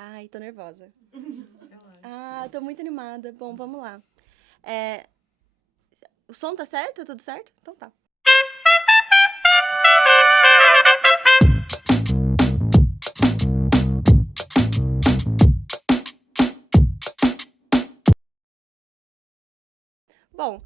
Ai, tô nervosa. Relaxa. Tô muito animada. Bom, vamos lá. O som tá certo? Tudo certo? Então tá. Bom,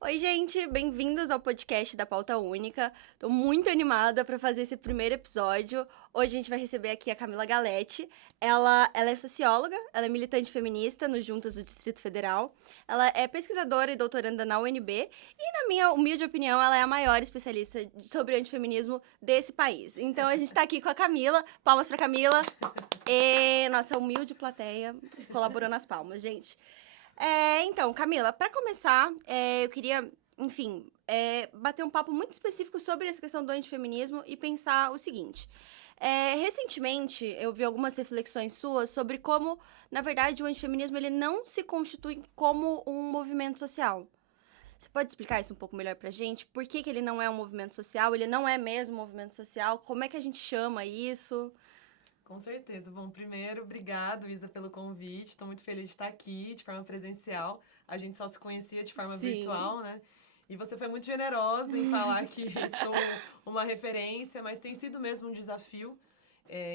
oi, gente, bem-vindos ao podcast da Pauta Única. Tô muito animada para fazer esse primeiro episódio. Hoje a gente vai receber aqui a Camila Galete. Ela é socióloga, ela é militante feminista no Juntas do Distrito Federal. Ela é pesquisadora e doutoranda na UNB. E, na minha humilde opinião, ela é a maior especialista sobre antifeminismo desse país. Então a gente tá aqui com a Camila. Palmas pra Camila. E nossa humilde plateia colaborou nas palmas, gente. Então, Camila, para começar, eu queria, enfim, bater um papo muito específico sobre essa questão do antifeminismo e pensar o seguinte. Recentemente, eu vi algumas reflexões suas sobre como, na verdade, o antifeminismo ele não se constitui como um movimento social. Você pode explicar isso um pouco melhor pra gente? Por que ele não é um movimento social? Ele não é mesmo um movimento social? Como é que a gente chama isso? Com certeza. Bom, primeiro, obrigado, Isa, pelo convite. Estou muito feliz de estar aqui de forma presencial. A gente só se conhecia de forma Sim. virtual, né? E você foi muito generosa em falar que sou uma referência, mas tem sido mesmo um desafio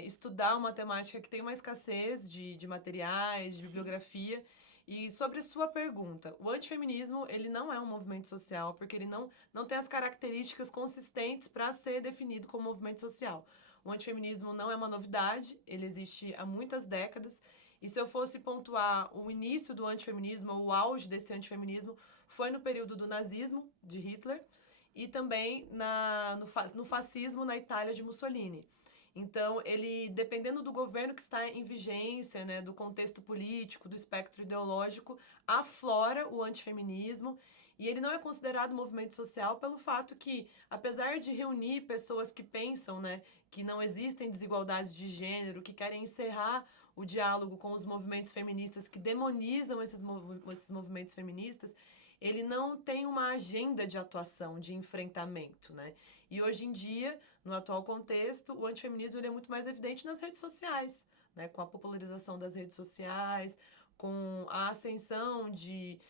estudar uma temática que tem uma escassez de materiais, de Sim. bibliografia. E sobre sua pergunta, o antifeminismo, ele não é um movimento social, porque ele não tem as características consistentes para ser definido como movimento social. O antifeminismo não é uma novidade, ele existe há muitas décadas. E se eu fosse pontuar o início do antifeminismo, ou o auge desse antifeminismo, foi no período do nazismo, de Hitler, e também no fascismo na Itália de Mussolini. Então, ele, dependendo do governo que está em vigência, né, do contexto político, do espectro ideológico, aflora o antifeminismo. E ele não é considerado movimento social pelo fato que, apesar de reunir pessoas que pensam, né, que não existem desigualdades de gênero, que querem encerrar o diálogo com os movimentos feministas, que demonizam esses movimentos feministas, ele não tem uma agenda de atuação, de enfrentamento, né? E hoje em dia, no atual contexto, o antifeminismo ele é muito mais evidente nas redes sociais, né? Com a popularização das redes sociais, com a ascensão de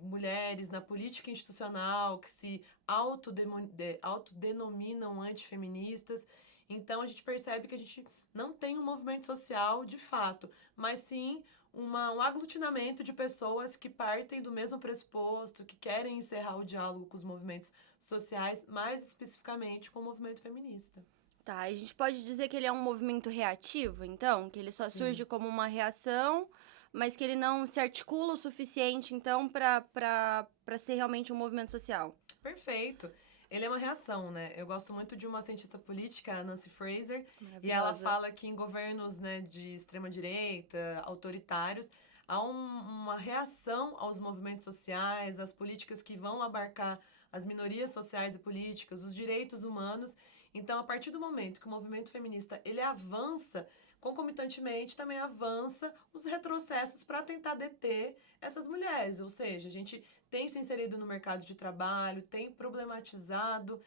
mulheres na política institucional que se autodenominam antifeministas. Então a gente percebe que a gente não tem um movimento social de fato, mas sim um aglutinamento de pessoas que partem do mesmo pressuposto, que querem encerrar o diálogo com os movimentos sociais, mais especificamente com o movimento feminista. Tá, a gente pode dizer que ele é um movimento reativo, então? Que ele só Sim, surge como uma reação, mas que ele não se articula o suficiente, então, pra ser realmente um movimento social. perfeito. Ele é uma reação, né? Eu gosto muito de uma cientista política, a Nancy Fraser, e ela Maravilhosa. fala que em governos, né, de extrema-direita, autoritários, há uma reação aos movimentos sociais, às políticas que vão abarcar as minorias sociais e políticas, os direitos humanos. Então, a partir do momento que o movimento feminista ele avança, concomitantemente também avança os retrocessos para tentar deter essas mulheres. Ou seja, a gente tem se inserido no mercado de trabalho, tem problematizado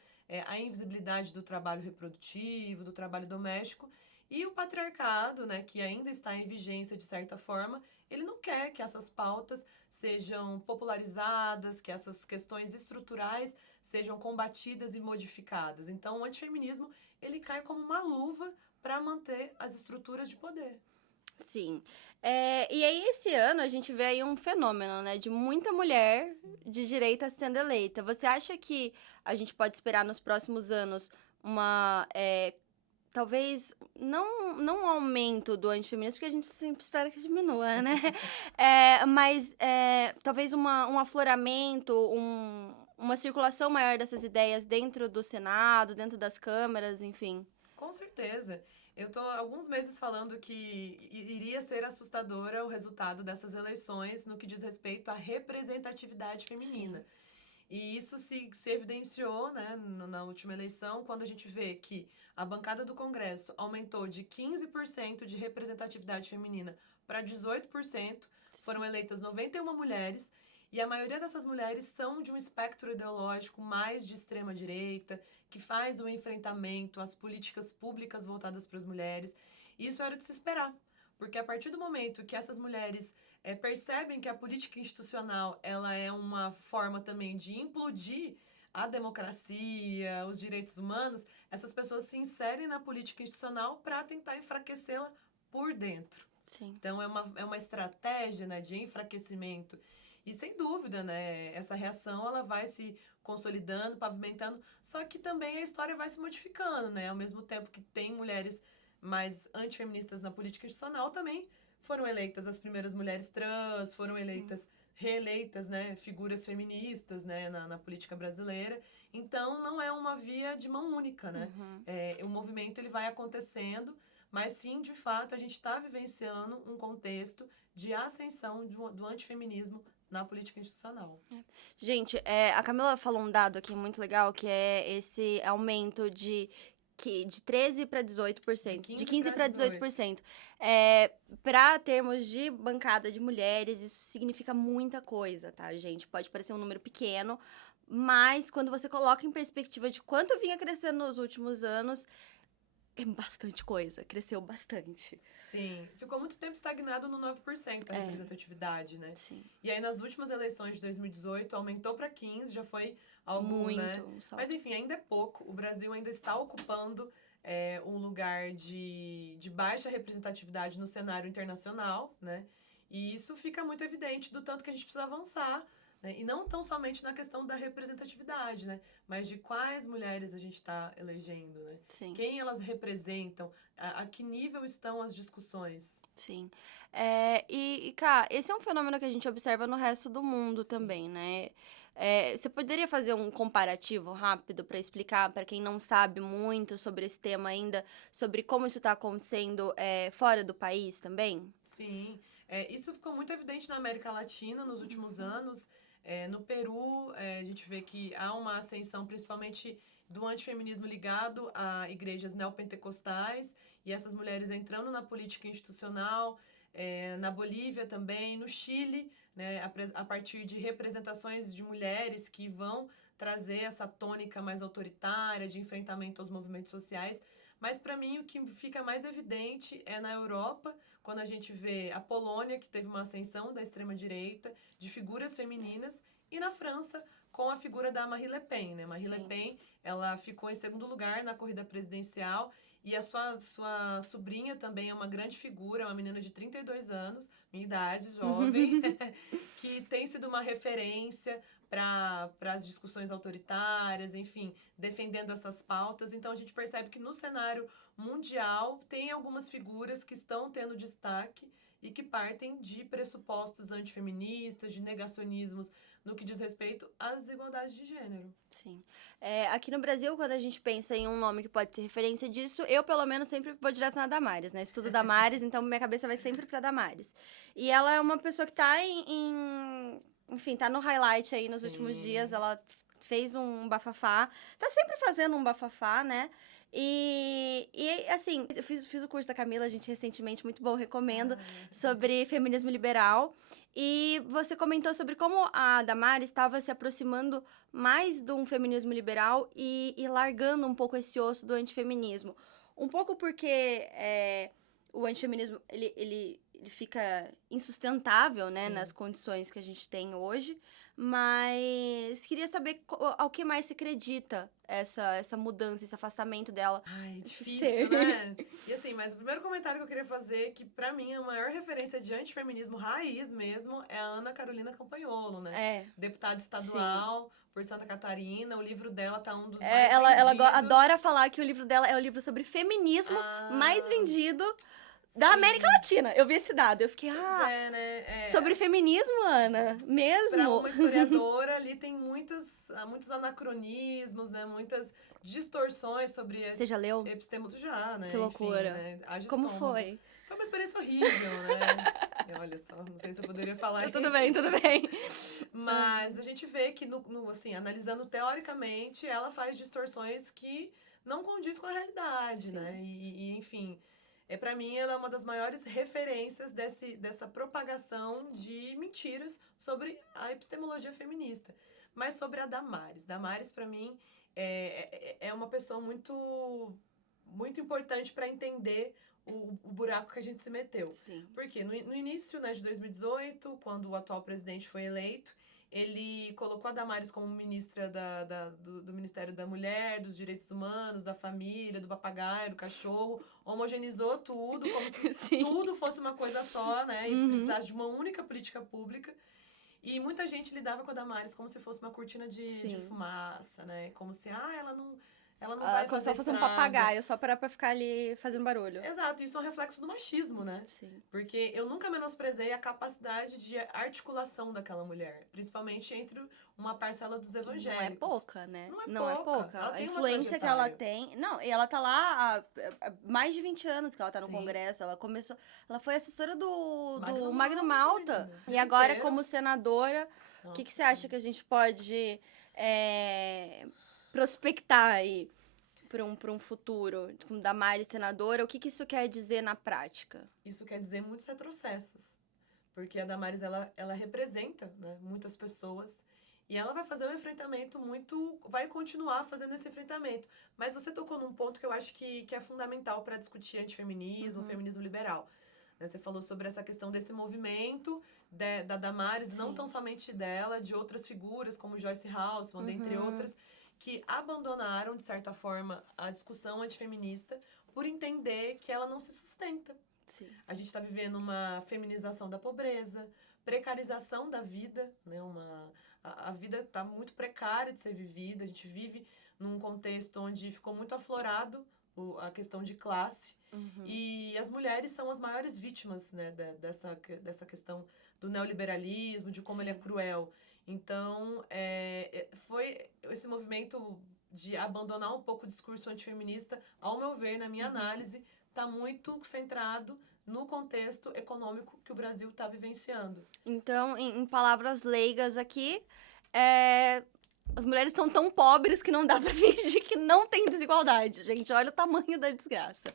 a invisibilidade do trabalho reprodutivo, do trabalho doméstico, e o patriarcado, né, que ainda está em vigência de certa forma, ele não quer que essas pautas sejam popularizadas, que essas questões estruturais sejam combatidas e modificadas. Então, o antifeminismo ele cai como uma luva para manter as estruturas de poder. Sim. E aí, esse ano, a gente vê aí um fenômeno, né? De muita mulher de direita sendo eleita. Você acha que a gente pode esperar nos próximos anos uma... talvez não um aumento do antifeminismo, porque a gente sempre espera que diminua, né? Mas talvez um afloramento, uma circulação maior dessas ideias dentro do Senado, dentro das câmaras, enfim. Com certeza. Eu tô há alguns meses falando que iria ser assustadora o resultado dessas eleições no que diz respeito à representatividade Sim. feminina. E isso se evidenciou, né, na última eleição, quando a gente vê que a bancada do Congresso aumentou de 15% de representatividade feminina para 18%, Sim. foram eleitas 91 mulheres, e a maioria dessas mulheres são de um espectro ideológico mais de extrema direita, que faz o enfrentamento às políticas públicas voltadas para as mulheres. E isso era de se esperar, porque a partir do momento que essas mulheres percebem que a política institucional ela é uma forma também de implodir a democracia, os direitos humanos, essas pessoas se inserem na política institucional para tentar enfraquecê-la por dentro. Sim. Então, é uma estratégia, né, de enfraquecimento. E, sem dúvida, né, essa reação ela vai se consolidando, pavimentando, só que também a história vai se modificando, né? Ao mesmo tempo que tem mulheres mais antifeministas na política institucional, também foram eleitas as primeiras mulheres trans, foram eleitas, reeleitas, né, figuras feministas, né, na política brasileira. Então, não é uma via de mão única, né? O movimento ele vai acontecendo, mas sim, de fato, a gente está vivenciando um contexto de ascensão do antifeminismo na política institucional. Gente, a Camila falou um dado aqui muito legal, que é esse aumento de 13 para 18%. De 15 para 18%. Para termos de bancada de mulheres, isso significa muita coisa, tá, gente? Pode parecer um número pequeno, mas quando você coloca em perspectiva de quanto vinha crescendo nos últimos anos, é bastante coisa, cresceu bastante. Sim, ficou muito tempo estagnado no 9% a representatividade, né? Sim. E aí nas últimas eleições de 2018 aumentou para 15%, já foi algo, muito, né? Mas enfim, ainda é pouco. O Brasil ainda está ocupando um lugar de baixa representatividade no cenário internacional, né? E isso fica muito evidente do tanto que a gente precisa avançar, né? E não tão somente na questão da representatividade, né? Mas de quais mulheres a gente está elegendo, né? Sim. Quem elas representam, a que nível estão as discussões. Sim. Cá, esse é um fenômeno que a gente observa no resto do mundo também, né? Você poderia fazer um comparativo rápido para explicar para quem não sabe muito sobre esse tema ainda, sobre como isso está acontecendo fora do país também? Sim. Isso ficou muito evidente na América Latina nos últimos anos. No Peru, a gente vê que há uma ascensão, principalmente do antifeminismo ligado a igrejas neopentecostais, e essas mulheres entrando na política institucional, na Bolívia também, no Chile, né, a partir de representações de mulheres que vão trazer essa tônica mais autoritária de enfrentamento aos movimentos sociais. Mas, para mim, o que fica mais evidente é na Europa, quando a gente vê a Polônia, que teve uma ascensão da extrema-direita, de figuras femininas, e na França, com a figura da Marine Le Pen, né? Marine Le Pen, ela ficou em segundo lugar na corrida presidencial, e a sua sobrinha também é uma grande figura, uma menina de 32 anos, minha idade, jovem, que tem sido uma referência para as discussões autoritárias, enfim, defendendo essas pautas. Então, a gente percebe que no cenário mundial tem algumas figuras que estão tendo destaque e que partem de pressupostos antifeministas, de negacionismos no que diz respeito às desigualdades de gênero. Sim. Aqui no Brasil, quando a gente pensa em um nome que pode ser referência disso, eu, pelo menos, sempre vou direto na Damares, né? Estudo Damares, então minha cabeça vai sempre pra Damares. E ela é uma pessoa que tá enfim, tá no highlight aí nos últimos dias. Ela fez um bafafá. Tá sempre fazendo um bafafá, né? E assim, eu fiz o curso da Camila, gente, recentemente, muito bom, recomendo, sobre feminismo liberal. E você comentou sobre como a Damares estava se aproximando mais de um feminismo liberal e largando um pouco esse osso do antifeminismo. Um pouco porque o antifeminismo, ele fica insustentável, né, nas condições que a gente tem hoje. Mas queria saber ao que mais se acredita essa mudança, esse afastamento dela. Ai, difícil, né? E assim, mas o primeiro comentário que eu queria fazer, que pra mim a maior referência de antifeminismo raiz mesmo, é a Ana Carolina Campanholo, né? Deputada estadual por Santa Catarina. O livro dela tá um dos mais ela vendidos. adora falar que o livro dela é o livro sobre feminismo mais vendido da América Latina. Eu vi esse dado. Eu fiquei, né? Sobre feminismo, Ana? Mesmo? Pra uma historiadora, ali tem muitos anacronismos, né? Muitas distorções sobre... Você já leu? Epistemologia, já, né? Que loucura. Enfim, né? Como foi? Foi uma experiência horrível, né? Olha só, não sei se eu poderia falar Tudo bem. Mas a gente vê que, assim, analisando teoricamente, ela faz distorções que não condiz com a realidade, né? E enfim... Pra mim, ela é uma das maiores referências dessa propagação de mentiras sobre a epistemologia feminista. Mas sobre a Damares. Damares, pra mim, é uma pessoa muito, muito importante para entender o buraco que a gente se meteu. Sim. Porque no início, né, de 2018, quando o atual presidente foi eleito, ele colocou a Damares como ministra do Ministério da Mulher, dos Direitos Humanos, da Família, do papagaio, do cachorro, homogeneizou tudo, como se Sim. tudo fosse uma coisa só, né, e precisasse de uma única política pública. E muita gente lidava com a Damares como se fosse uma cortina de fumaça, né, como se, ela não vai Como se fazer ela fosse um estrago. papagaio, só pra ficar ali fazendo barulho. Exato, isso é um reflexo do machismo, né? Sim. Porque eu nunca menosprezei a capacidade de articulação daquela mulher, principalmente entre uma parcela dos evangélicos. Não é pouca, né? Não é pouca. A Ela tem uma influência que ela trajetória. tem... Não, e ela tá lá há mais de 20 anos que ela tá no Sim. Congresso. Ela começou... Ela foi assessora do Magno Magno Malta, Malta. menina. E agora, Inteiro. como senadora, o que você acha que a gente pode prospectar aí para um futuro? Com Damares senadora, o que isso quer dizer na prática? Isso quer dizer muitos retrocessos. Porque a Damares, ela representa, né, muitas pessoas. E ela vai fazer um enfrentamento vai continuar fazendo esse enfrentamento. Mas você tocou num ponto que eu acho que é fundamental para discutir antifeminismo, feminismo liberal. Né, você falou sobre essa questão desse movimento da Damares, Sim. não tão somente dela, de outras figuras, como Joyce Haussmann, dentre outras, que abandonaram, de certa forma, a discussão antifeminista por entender que ela não se sustenta. Sim. A gente está vivendo uma feminização da pobreza, precarização da vida, né? A vida está muito precária de ser vivida, a gente vive num contexto onde ficou muito aflorado a questão de classe, e as mulheres são as maiores vítimas, né, dessa questão do neoliberalismo, de como ele é cruel. Então, foi esse movimento de abandonar um pouco o discurso antifeminista, ao meu ver, na minha análise, está muito centrado no contexto econômico que o Brasil está vivenciando. Então, em palavras leigas aqui, as mulheres são tão pobres que não dá pra fingir que não tem desigualdade, gente. Olha o tamanho da desgraça.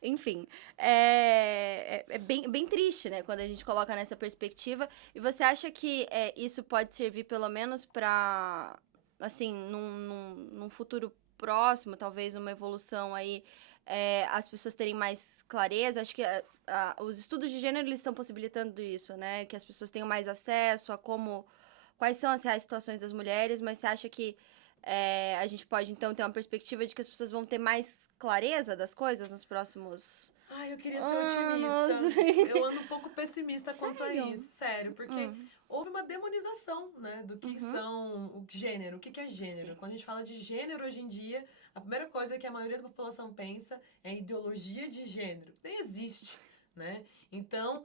Enfim, é bem triste, né, quando a gente coloca nessa perspectiva. E você acha que isso pode servir, pelo menos, pra, assim, num futuro próximo, talvez uma evolução aí, as pessoas terem mais clareza? Acho que os estudos de gênero, eles estão possibilitando isso, né? Que as pessoas tenham mais acesso a quais são as reais situações das mulheres, mas você acha que a gente pode, então, ter uma perspectiva de que as pessoas vão ter mais clareza das coisas nos próximos Eu queria ser otimista. Eu ando um pouco pessimista quanto a isso, sério, porque houve uma demonização, né, do que são o gênero. O que é gênero? Sim. Quando a gente fala de gênero hoje em dia, a primeira coisa que a maioria da população pensa é ideologia de gênero. Nem existe, né? Então,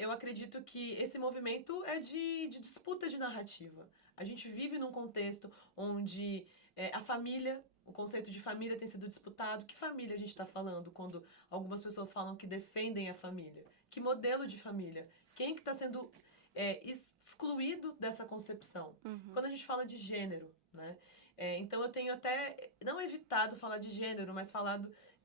eu acredito que esse movimento é de disputa de narrativa. A gente vive num contexto onde a família, o conceito de família tem sido disputado. Que família a gente está falando quando algumas pessoas falam que defendem a família? Que modelo de família? Quem que está sendo excluído dessa concepção? Quando a gente fala de gênero, né? Então eu tenho até, não evitado falar de gênero, mas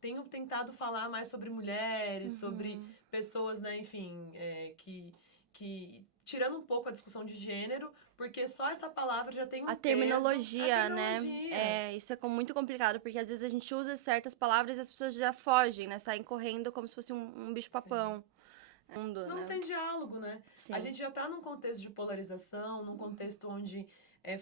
tenho tentado falar mais sobre mulheres, sobre pessoas, né, enfim, que tirando um pouco a discussão de gênero, porque só essa palavra já tem um a terminologia, peso. Né? Isso é muito complicado, porque às vezes a gente usa certas palavras e as pessoas já fogem, né? Saem correndo como se fosse um bicho-papão. Senão não tem diálogo, né? Sim. A gente já tá num contexto de polarização, num contexto onde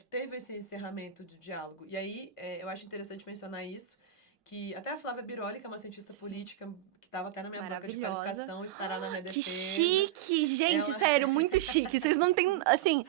teve esse encerramento de diálogo. E aí, eu acho interessante mencionar isso, que até a Flávia Biroli, que é uma cientista política, que estava até na minha banca de qualificação, estará na minha defesa. Que chique! Gente, sério, muito chique. Vocês não têm, assim...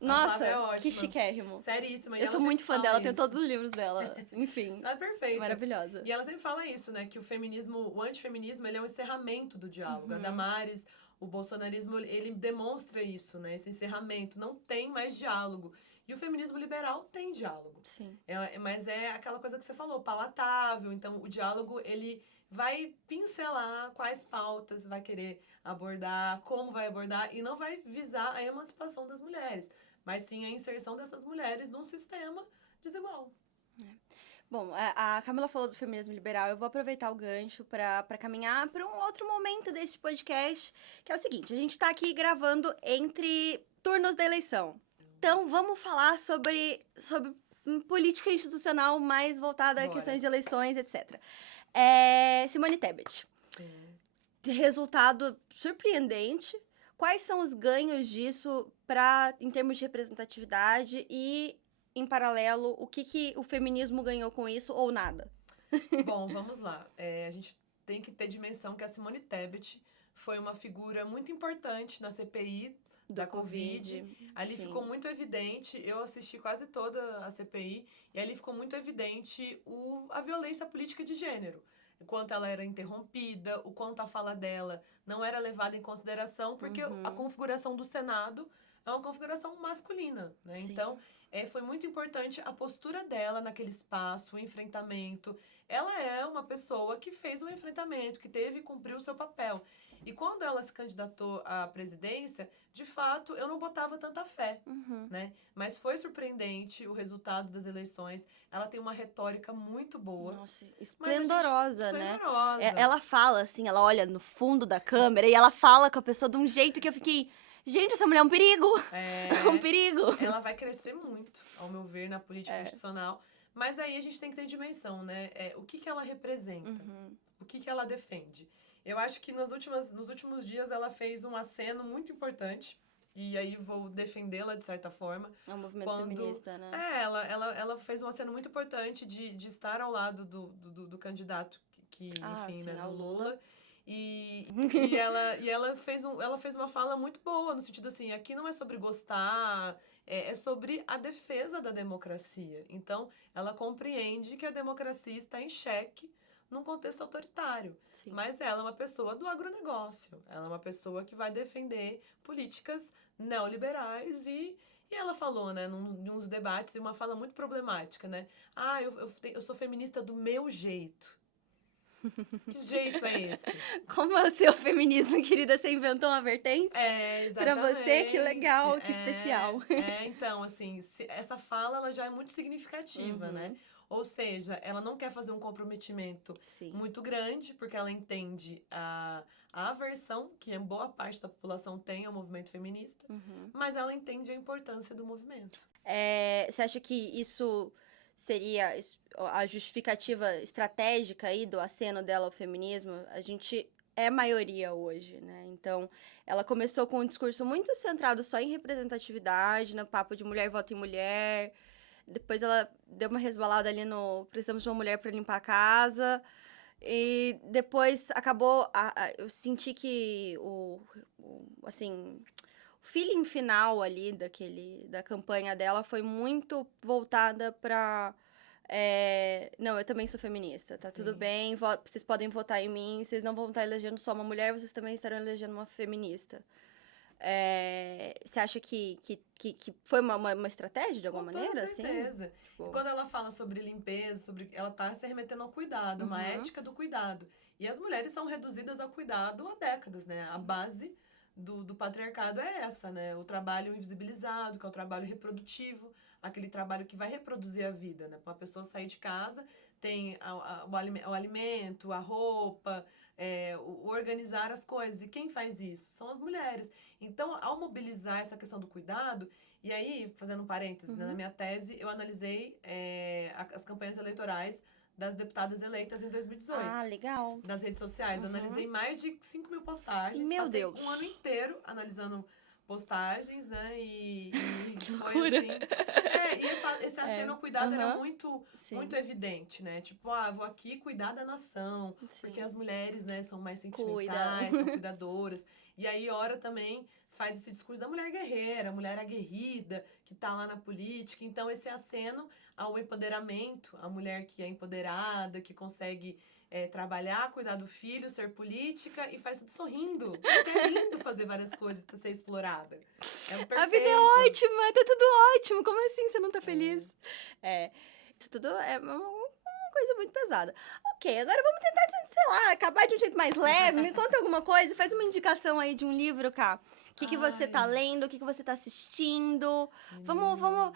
Nossa, é que chiquérrimo. Seríssima. Eu sou muito fã dela, tenho todos os livros dela. Enfim. Ela é perfeita. Maravilhosa. E ela sempre fala isso, né? Que o antifeminismo, ele é um encerramento do diálogo. A Damares, o bolsonarismo, ele demonstra isso, né? Esse encerramento. Não tem mais diálogo. E o feminismo liberal tem diálogo. Sim. Mas é aquela coisa que você falou, palatável. Então, o diálogo, ele vai pincelar quais pautas vai querer abordar, como vai abordar, e não vai visar a emancipação das mulheres, mas sim a inserção dessas mulheres num sistema desigual. Bom, a Camila falou do feminismo liberal, eu vou aproveitar o gancho para caminhar para um outro momento desse podcast, que é o seguinte, a gente tá aqui gravando entre turnos da eleição. Então, vamos falar sobre política institucional mais voltada a questões de eleições, etc. Simone Tebet. Sim. Resultado surpreendente. Quais são os ganhos disso em termos de representatividade e, em paralelo, o que o feminismo ganhou com isso ou nada? Bom, vamos lá. A gente tem que ter dimensão que a Simone Tebet foi uma figura muito importante na CPI da Covid. Ali sim. ficou muito evidente, eu assisti quase toda a CPI, e ali ficou muito evidente a violência política de gênero. O quanto ela era interrompida, o quanto a fala dela não era levada em consideração, porque a configuração do Senado é uma configuração masculina, né? Sim. Então, foi muito importante a postura dela naquele espaço, o enfrentamento. Ela é uma pessoa que fez um enfrentamento, que cumpriu o seu papel. E quando ela se candidatou à presidência, de fato, eu não botava tanta fé, né? Mas foi surpreendente o resultado das eleições. Ela tem uma retórica muito boa. Nossa, esplendorosa, né? Esplendorosa. Ela fala assim, ela olha no fundo da câmera e ela fala com a pessoa de um jeito que eu fiquei... Gente, essa mulher é um perigo! É um perigo! Ela vai crescer muito, ao meu ver, na política institucional. Mas aí a gente tem que ter dimensão, né? O que ela representa? O que ela defende? Eu acho que nos últimos dias ela fez um aceno muito importante. E aí vou defendê-la de certa forma. É um movimento feminista, né? Ela fez um aceno muito importante de estar ao lado do candidato enfim, sim, né? o Lula. E ela fez uma fala muito boa, no sentido assim, aqui não é sobre gostar, é sobre a defesa da democracia. Então, ela compreende que a democracia está em xeque num contexto autoritário. Sim. Mas ela é uma pessoa do agronegócio, ela é uma pessoa que vai defender políticas neoliberais e ela falou, né, nos debates, uma fala muito problemática, né? Eu sou feminista do meu jeito. Que jeito é esse? Como é o seu feminismo, querida? Você inventou uma vertente? Exatamente. Pra você, que legal, que especial. Então, assim, essa fala ela já é muito significativa, né? Ou seja, ela não quer fazer um comprometimento muito grande, porque ela entende a aversão que boa parte da população tem ao movimento feminista, mas ela entende a importância do movimento. Você acha que isso seria a justificativa estratégica aí do aceno dela ao feminismo? A gente é maioria hoje, né? Então, ela começou com um discurso muito centrado só em representatividade, no papo de mulher vota em mulher. Depois ela deu uma resbalada ali no precisamos de uma mulher para limpar a casa. E depois acabou... eu senti que o feeling final ali da campanha dela foi muito voltada pra... não, eu também sou feminista, tá tudo bem, vocês podem votar em mim, vocês não vão estar elegendo só uma mulher, vocês também estarão elegendo uma feminista. Você acha que foi uma estratégia de alguma maneira? Com certeza. Assim? E quando ela fala sobre limpeza, ela tá se remetendo ao cuidado, uma ética do cuidado. E as mulheres são reduzidas ao cuidado há décadas, né? Sim. A base do patriarcado é essa, né? O trabalho invisibilizado, que é o trabalho reprodutivo, aquele trabalho que vai reproduzir a vida, né? Para uma pessoa sair de casa, tem o alimento, a roupa, o organizar as coisas. E quem faz isso? São as mulheres. Então, ao mobilizar essa questão do cuidado, e aí, fazendo um parênteses, né, na minha tese, eu analisei as campanhas eleitorais das deputadas eleitas em 2018. Ah, legal. Nas redes sociais. Eu analisei mais de 5.000 postagens. Meu Passei Deus. um ano inteiro analisando postagens, né? E que foi loucura. assim. E esse aceno ao cuidado era muito evidente, né? Tipo, vou aqui cuidar da nação. Sim. Porque as mulheres, né, são mais sentimentais, são cuidadoras. E aí, ora também faz esse discurso da mulher guerreira, a mulher aguerrida, que tá lá na política. Então, esse aceno ao empoderamento, a mulher que é empoderada, que consegue trabalhar, cuidar do filho, ser política e faz tudo sorrindo. É lindo fazer várias coisas pra ser explorada. A vida é ótima, tá tudo ótimo. Como assim você não tá feliz? Isso tudo é uma coisa muito pesada. Ok, agora vamos tentar, sei lá, acabar de um jeito mais leve. Me conta alguma coisa, faz uma indicação aí de um livro, Cá. O que você tá lendo, o que você tá assistindo. Vamos falar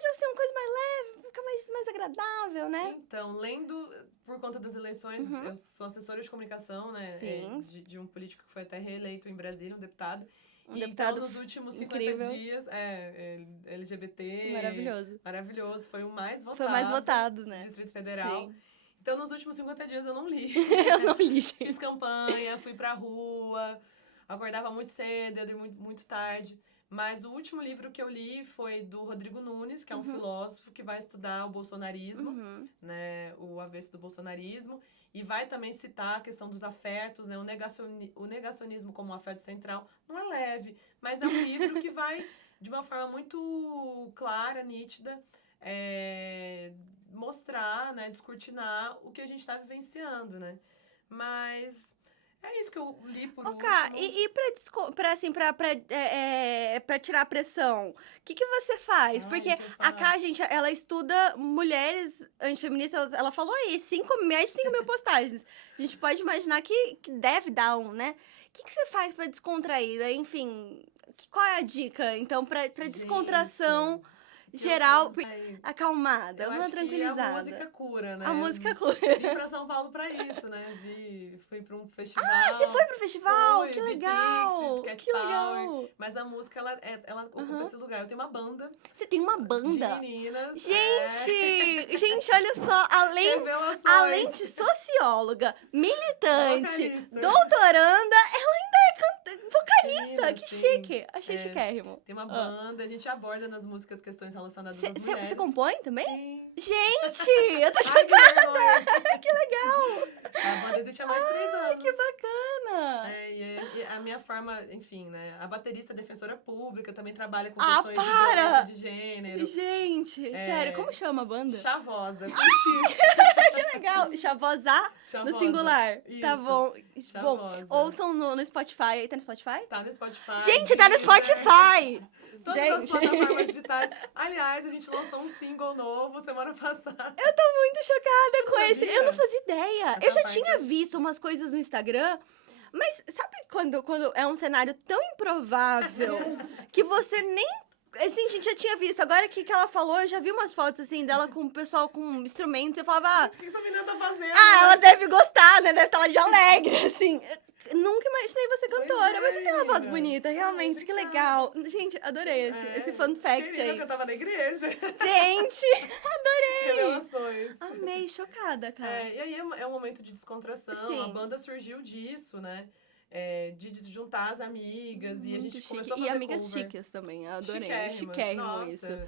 de assim, uma coisa mais leve, ficar mais agradável, né? Então, lendo por conta das eleições, eu sou assessora de comunicação, né? De um político que foi até reeleito em Brasília, um deputado. Então, nos últimos 50 incrível. dias, LGBT. Maravilhoso. Maravilhoso. Foi o mais votado. Foi mais votado, né? Do Distrito Federal. Sim. Então, nos últimos 50 dias eu não li. Eu não li, gente. Fiz campanha, fui pra rua, acordava muito cedo, ia dormir muito tarde. Mas o último livro que eu li foi do Rodrigo Nunes, que é um filósofo que vai estudar o bolsonarismo, né, o avesso do bolsonarismo, e vai também citar a questão dos afetos, né, o negacionismo como um afeto central. Não é leve, mas é um livro que vai, de uma forma muito clara, nítida, mostrar, né, descortinar o que a gente está vivenciando, né? Mas é isso que eu li por último. E pra tirar a pressão, o que você faz? Ai, Porque o que eu a Ká, gente, ela estuda mulheres antifeministas, ela falou aí, mais de 5 mil postagens. A gente pode imaginar que deve dar né? O que você faz pra descontrair? Enfim, qual é a dica, então, pra descontração geral, acalmada, uma tranquilizada? A música cura, né? A música cura. Vim pra São Paulo pra isso, né? Fui pra um festival. Ah, você foi pro festival? Fui, que vi legal! Pixies, Que legal! Mas a música, ela ocupa esse lugar. Eu tenho uma banda. Você tem uma banda? De meninas. Gente! Gente, olha só, além de socióloga, militante, doutoranda, ela ainda é vocalista. Que chique! Achei chiquérrimo. Tem uma banda, a gente aborda nas músicas questões relacionadas às mulheres. Você compõe também? Sim. Gente, eu tô chocada! Que legal! A banda existe há mais de 3 anos. Que bacana! E a minha forma, enfim, né? A baterista é defensora pública, também trabalha com questões de para! violência de gênero. Gente, sério, como chama a banda? Chavosa, com X. Que legal! Chavosa no singular. Isso. Tá bom. Chavosa. Bom, ouçam no Spotify. Tá no Spotify? Tá no Spotify. Gente, tá no Spotify! Todas as plataformas digitais. Aliás, a gente lançou um single novo semana passada. Eu tô muito chocada com esse. Eu não fazia ideia. Eu já tinha parte. visto umas coisas no Instagram, mas sabe quando é um cenário tão improvável que você nem... Assim, a gente já tinha visto. Agora que ela falou, eu já vi umas fotos, assim, dela com o pessoal com instrumentos. Eu falava, O que essa menina tá fazendo? ela deve gostar, né? Deve estar lá de alegre, assim. Nunca imaginei você cantora, mas você tem uma voz bonita, realmente, que legal. Gente, adorei esse fun fact aí. Que eu tava na igreja. Gente, adorei. Revelações. Amei, chocada, cara. E aí é um momento de descontração. Sim. A banda surgiu disso, né? De juntar as amigas. E a gente começou a fazer E amigas cover. chiques também, adorei. Chiquérrimas. Chiquérrimo Nossa, isso.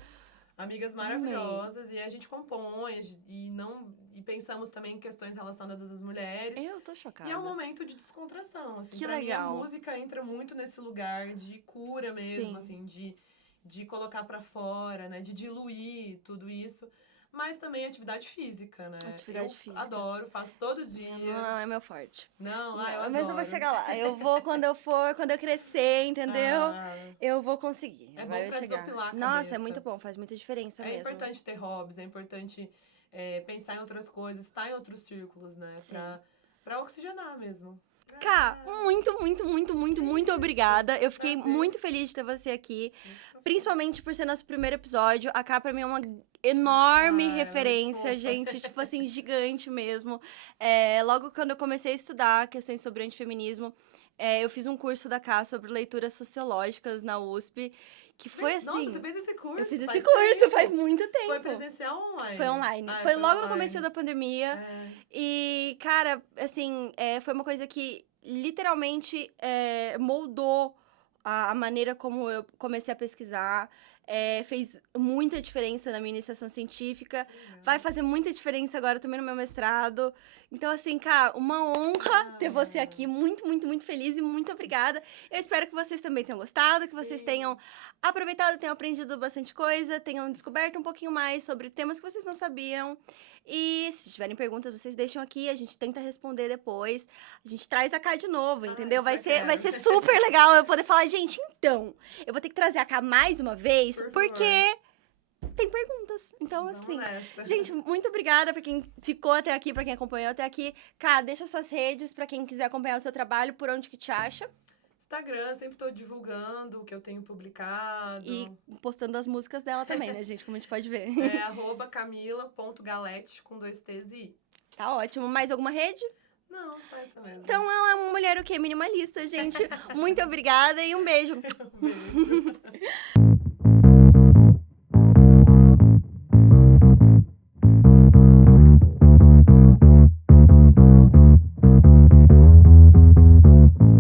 Amigas maravilhosas. E a gente compõe e pensamos também em questões relacionadas às mulheres. Eu tô chocada. E é um momento de descontração, assim. Que pra legal. mim, a música entra muito nesse lugar de cura mesmo, Sim. assim, de colocar pra fora, né? De diluir tudo isso. Mas também atividade física, né? Atividade física. Adoro, faço todo dia. Não, é meu forte. Não, eu adoro. Mas eu vou chegar lá. Eu vou quando eu crescer, entendeu? Eu vou conseguir. É vai bom pra chegar. desopilar a Nossa, cabeça. é muito bom, faz muita diferença É mesmo. importante ter hobbies, é importante pensar em outras coisas, estar em outros círculos, né? Sim. Pra oxigenar mesmo. Ká, muito obrigada. Eu fiquei muito feliz de ter você aqui. Principalmente por ser nosso primeiro episódio. A Ká, pra mim, é uma enorme referência, gente. Tipo assim, gigante mesmo. Logo quando eu comecei a estudar questões sobre antifeminismo, eu fiz um curso da Ká sobre leituras sociológicas na USP. Que foi assim... Nossa, você fez esse curso? Eu fiz esse curso faz muito tempo. Foi presencial ou online? Foi online. Foi logo no começo da pandemia. E, cara, assim, foi uma coisa que literalmente moldou a maneira como eu comecei a pesquisar. Fez muita diferença na minha iniciação científica. Vai fazer muita diferença agora também no meu mestrado. Então, assim, cara, uma honra ter você aqui. Muito feliz e muito obrigada. Eu espero que vocês também tenham gostado, que vocês tenham aproveitado, tenham aprendido bastante coisa, tenham descoberto um pouquinho mais sobre temas que vocês não sabiam. E se tiverem perguntas, vocês deixam aqui, a gente tenta responder depois. A gente traz a Ká de novo, entendeu? Vai ser super legal eu poder falar, gente, então, eu vou ter que trazer a Ká mais uma vez, porque tem perguntas. Então, assim, gente, muito obrigada pra quem ficou até aqui, pra quem acompanhou até aqui. Ká, deixa suas redes pra quem quiser acompanhar o seu trabalho, por onde que te acha. Instagram, sempre tô divulgando o que eu tenho publicado. E postando as músicas dela também, né, gente? Como a gente pode ver. @camila.galete com 2 T's e I. Tá ótimo. Mais alguma rede? Não, só essa mesmo. Então ela é uma mulher o quê? Minimalista, gente. Muito obrigada e um beijo. Um beijo.